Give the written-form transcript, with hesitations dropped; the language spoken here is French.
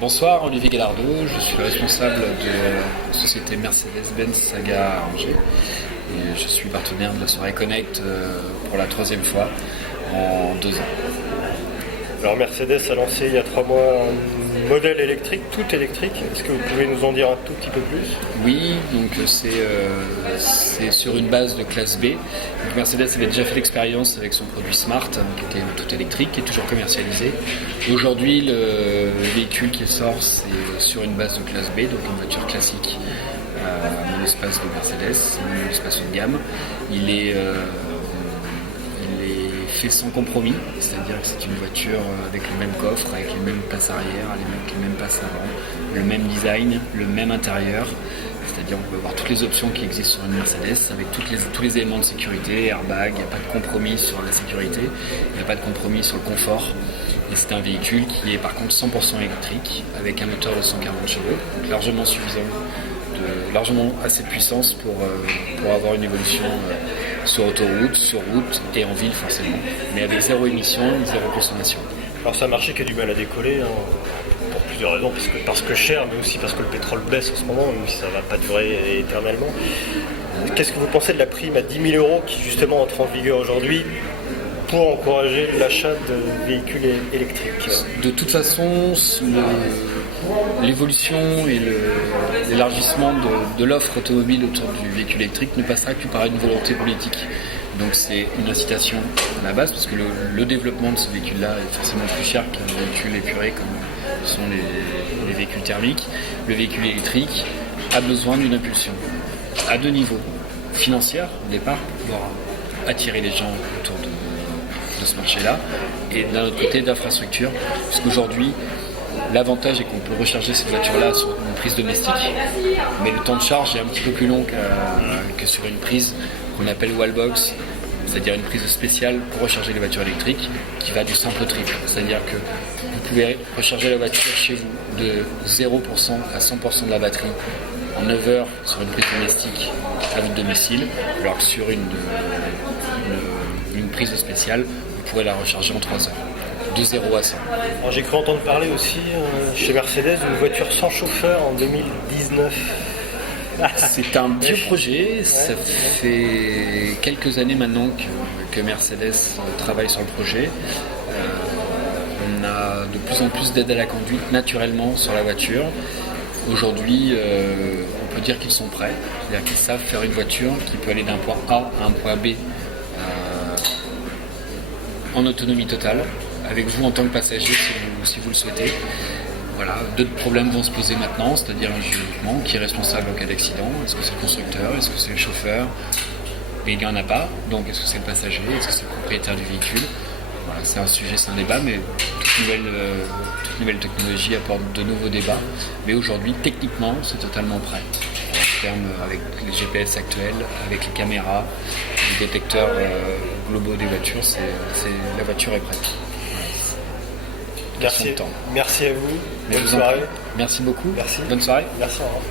Bonsoir, Olivier Gallardo, je suis le responsable de la société Mercedes-Benz Saga à Angers et je suis partenaire de la soirée Connect pour la 3e fois en 2 ans. Alors Mercedes a lancé il y a 3 mois un modèle électrique, tout électrique. Est-ce que vous pouvez nous en dire un tout petit peu plus? Oui, donc c'est sur une base de classe B. Donc Mercedes avait déjà fait l'expérience avec son produit Smart, qui était tout électrique, qui est toujours commercialisé. Aujourd'hui, le véhicule qui sort, c'est sur une base de classe B, donc une voiture classique, un espace de Mercedes, un espace haut de gamme. Il est fait sans compromis, c'est-à-dire que c'est une voiture avec le même coffre, avec les mêmes places arrière, avec les mêmes places avant, le même design, le même intérieur, c'est-à-dire on peut avoir toutes les options qui existent sur une Mercedes avec tous les éléments de sécurité, airbag, il n'y a pas de compromis sur la sécurité, il n'y a pas de compromis sur le confort. Et c'est un véhicule qui est par contre 100% électrique avec un moteur de 140 chevaux, donc largement suffisant, largement assez de puissance pour avoir une évolution sur autoroute, sur route et en ville forcément, mais avec zéro émission, zéro consommation. Alors c'est un marché qui a du mal à décoller, pour plusieurs raisons, parce que cher, mais aussi parce que le pétrole baisse en ce moment, même si ça ne va pas durer éternellement. Qu'est-ce que vous pensez de la prime à 10 000 € qui justement entre en vigueur aujourd'hui pour encourager l'achat de véhicules électriques? De toute façon, l'évolution et l'élargissement de l'offre automobile autour du véhicule électrique ne passera que par une volonté politique. Donc c'est une incitation à la base, parce que le développement de ce véhicule-là est forcément plus cher qu'un véhicule épuré comme sont les véhicules thermiques. Le véhicule électrique a besoin d'une impulsion à 2 niveaux. Financière, au départ, pour pouvoir attirer les gens autour de ce marché-là, et d'un autre côté d'infrastructure, puisqu'aujourd'hui l'avantage est qu'on peut recharger cette voiture-là sur une prise domestique, mais le temps de charge est un petit peu plus long que sur une prise qu'on appelle wallbox, c'est-à-dire une prise spéciale pour recharger les voitures électriques qui va du simple au triple, c'est-à-dire que vous pouvez recharger la voiture chez vous de 0% à 100% de la batterie en 9 heures sur une prise domestique à votre domicile, alors que sur une prise spéciale, vous pourrez la recharger en 3 heures. De 0 à 100. Alors, j'ai cru entendre parler aussi chez Mercedes d'une voiture sans chauffeur en 2019. C'est un vieux projet, ça fait quelques années maintenant que Mercedes travaille sur le projet. On a de plus en plus d'aide à la conduite naturellement sur la voiture. Aujourd'hui, on peut dire qu'ils sont prêts, c'est-à-dire qu'ils savent faire une voiture qui peut aller d'un point A à un point B en autonomie totale, avec vous en tant que passager si vous le souhaitez. Voilà, 2 problèmes vont se poser maintenant, c'est-à-dire juridiquement, qui est responsable en cas d'accident? Est-ce que c'est le constructeur? Est-ce que c'est le chauffeur? Et il n'y en a pas, donc est-ce que c'est le passager? Est-ce que c'est le propriétaire du véhicule? Voilà, c'est un sujet, c'est un débat, mais toute nouvelle technologie apporte de nouveaux débats. Mais aujourd'hui, techniquement, c'est totalement prêt. En termes avec les GPS actuels, avec les caméras, les détecteurs globaux des voitures, la voiture est prête. Merci à vous. Bonne soirée. Merci beaucoup. Merci. Bonne soirée. Merci, au revoir.